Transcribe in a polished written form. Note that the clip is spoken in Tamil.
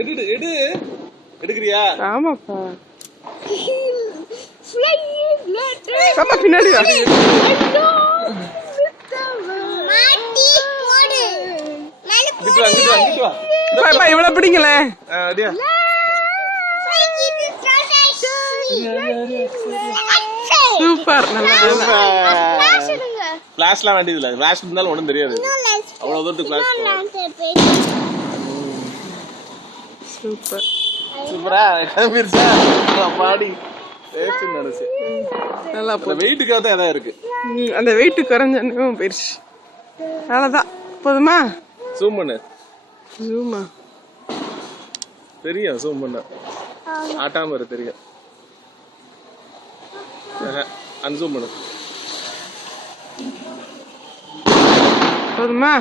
எடு எடு எடுக்கறியா? ஆமாப்பா. பாப்பா பின்னாடி வா. அங்கிட்டு வா. பாப்பா இவ்வளவு பிடிங்களே. அடியா. சூப்பர். நல்லா ஃபிளாஷ்லாம் வேண்டியது இல்ல. ஃபிளாஷ் இருந்தாலும் ஒண்ணும் தெரியாது. அவ்வளவு தூரத்துக்கு ஃபிளாஷ். சூப்பர். சூப்பரா கிளம்பிருச்சா? பாடி பேச்சு நடச்சு. நல்லா அந்த வெயிட்டுக்காக தான் எதாவது இருக்கு. அந்த வெயிட் குறைஞ்சனும் போயிடுச்சு. அவ்வளோதான். போதுமா? ஜூம் பண்ணு. ஜூமா தெரியும். ஜூம் பண்ண ஆட்டாம இரு. தெரியும். அன்சூம் பண்ணு. போதுமா?